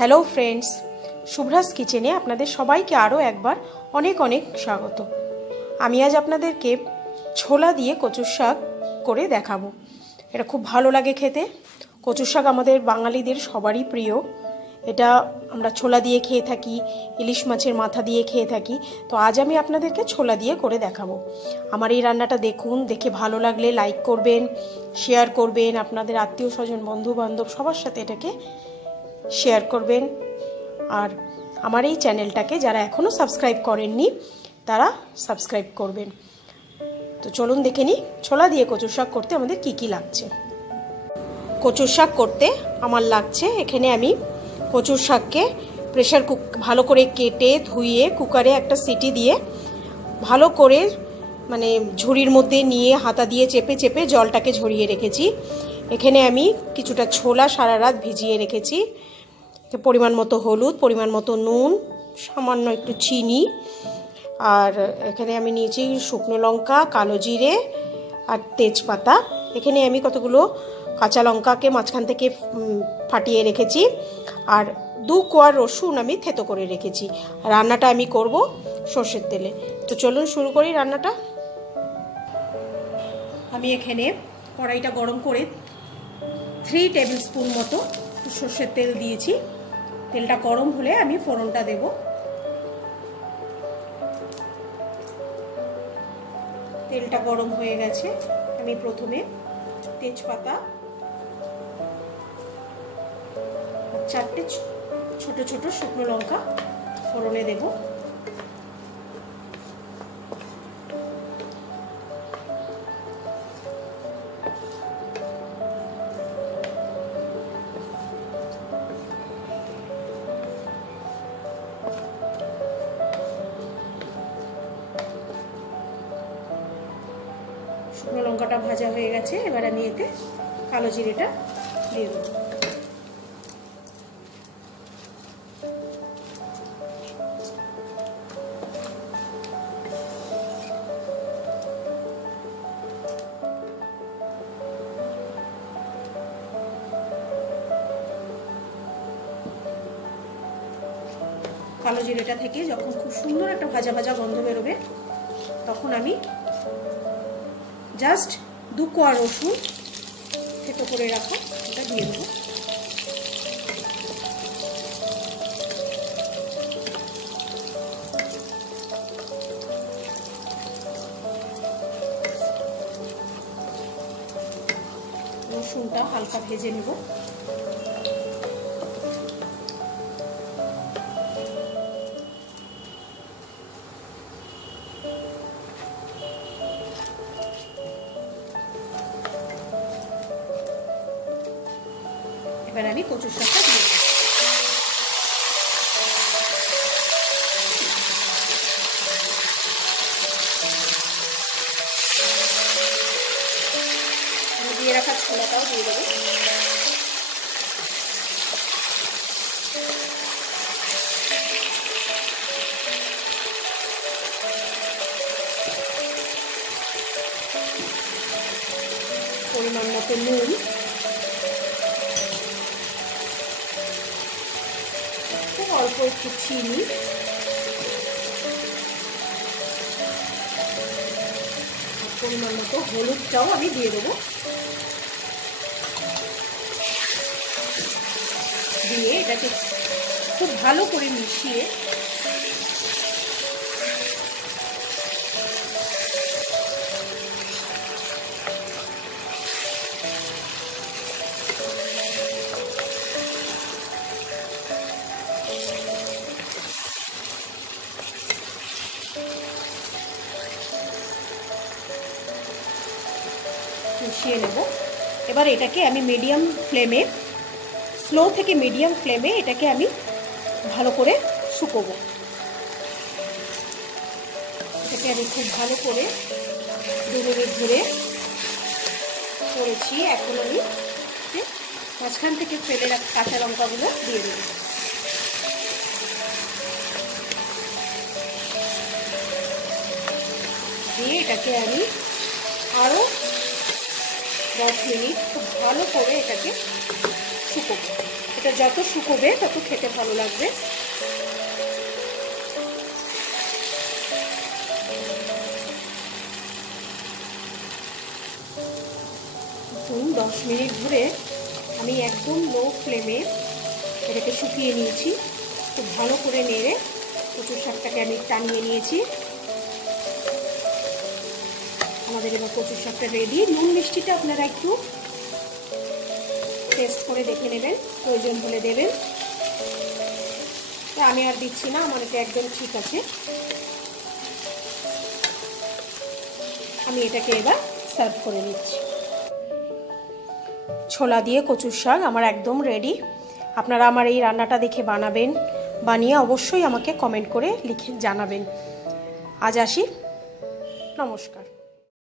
Hello friends, শুভ্রাস কিচেনে আপনাদের সবাইকে আরও একবার অনেক অনেক স্বাগত। আমি আজ আপনাদেরকে ছোলা দিয়ে কচুর শাক করে দেখাবো। এটা খুব ভালো লাগে খেতে। কচুর শাক আমাদের বাঙালিদের সবারই প্রিয়। এটা আমরা ছোলা দিয়ে খেয়ে থাকি, ইলিশ মাছের মাথা দিয়ে খেয়ে থাকি। তো আজ আমি আপনাদেরকে ছোলা দিয়ে করে দেখাবো। আমার এই রান্নাটা দেখুন, দেখে ভালো লাগলে লাইক করবেন, শেয়ার করবেন, আপনাদের আত্মীয় স্বজন, বন্ধু বান্ধব সবার সাথে এটাকে শেয়ার করবেন। আর আমার এই চ্যানেলটাকে যারা এখনও সাবস্ক্রাইব করেননি তারা সাবস্ক্রাইব করবেন। তো চলুন দেখে নিই ছোলা দিয়ে কচুর শাক করতে আমাদের কি কি লাগছে। কচুর শাক করতে আমার লাগছে, এখানে আমি কচুর শাককে প্রেশার ভালো করে কেটে ধুয়ে কুকারে একটা সিটি দিয়ে ভালো করে ঝুড়ির মধ্যে নিয়ে হাতা দিয়ে চেপে চেপে জলটাকে ঝরিয়ে রেখেছি। এখানে আমি কিছুটা ছোলা সারা রাত ভিজিয়ে রেখেছি, পরিমাণ মতো হলুদ, পরিমাণ মতো নুন, সামান্য একটু চিনি, আর এখানে আমি নিয়েছি শুকনো লঙ্কা, কালো জিরে আর তেজপাতা। এখানে আমি কতগুলো কাঁচা লঙ্কাকে মাঝখান থেকে ফাটিয়ে রেখেছি, আর 2 কোয়া রসুন আমি থেতো করে রেখেছি। রান্নাটা আমি করব সর্ষের তেলে। তো চলুন শুরু করি রান্নাটা। আমি এখানে কড়াইটা গরম করে 3 টেবিল স্পুন মতো সর্ষের তেল দিয়েছি। তেলটা গরম হলে আমি ফোড়নটা দেব। তেলটা গরম হয়ে গেছে, আমি প্রথমে তেজপাতা আর 4টে ছোট ছোট শুকনো লঙ্কা ফোড়নে দেব। শুকনো লঙ্কাটা ভাজা হয়ে গেছে, এবার আমি এতে কালো জিরেটা দিয়ে দেবো। কালো জিরেটা থেকে যখন খুব সুন্দর একটা ভাজা ভাজা গন্ধ বেরোবে তখন আমি জাস্ট 2 কোয়া রসুন থেতো করে রাখা এটা দিয়ে দেবো। রসুনটা হালকা ভেজে নেব। এবার আমি কচুর শাকটা দিয়ে দেব। দিয়ে রাখা ছোলাটাও দিয়ে দেবো। পরিমাণ মতো নুন, খুব অল্প একটু চিনি, পরিমাণ মতো হলুদটাও আমি দিয়ে দেবো। দিয়ে এটাকে খুব ভালো করে মিশিয়ে মিশিয়ে নেব। এবার এটাকে আমি মিডিয়াম ফ্লেমে, স্লো থেকে মিডিয়াম ফ্লেমে এটাকে আমি ভালো করে শুকোবো। এটাকে আমি খুব ভালো করে 2 মিনিট ধরে করেছি। এখন আমি মাঝখান থেকে ফেলে রাখা কাঁচা লঙ্কাগুলো দিয়ে দেব। দিয়ে এটাকে আমি আরও 10 মিনিট খুব ভালো করে এটাকে শুকোবে। এটা যত শুকোবে তত খেতে ভালো লাগবে। ধরুন 10 মিনিট ধরে আমি একদম লো ফ্লেমে এটাকে শুকিয়ে নিয়েছি। খুব ভালো করে নেড়ে কচুর শাকটাকে আমি টানিয়ে নিয়েছি। আমাদের এবার কচুর শাকটা রেডি। নুন মিষ্টিটা আপনারা একটু টেস্ট করে দেখে নেবেন, প্রয়োজন হলে দেবেন। তো আমি আর দিচ্ছি না, আমার এটা একদম ঠিক আছে। আমি এটাকে এবার সার্ভ করে নিচ্ছি। ছোলা দিয়ে কচুর শাক আমার একদম রেডি। আপনারা আমার এই রান্নাটা দেখে বানাবেন, বানিয়ে অবশ্যই আমাকে কমেন্ট করে লিখে জানাবেন। আজ আসি, নমস্কার।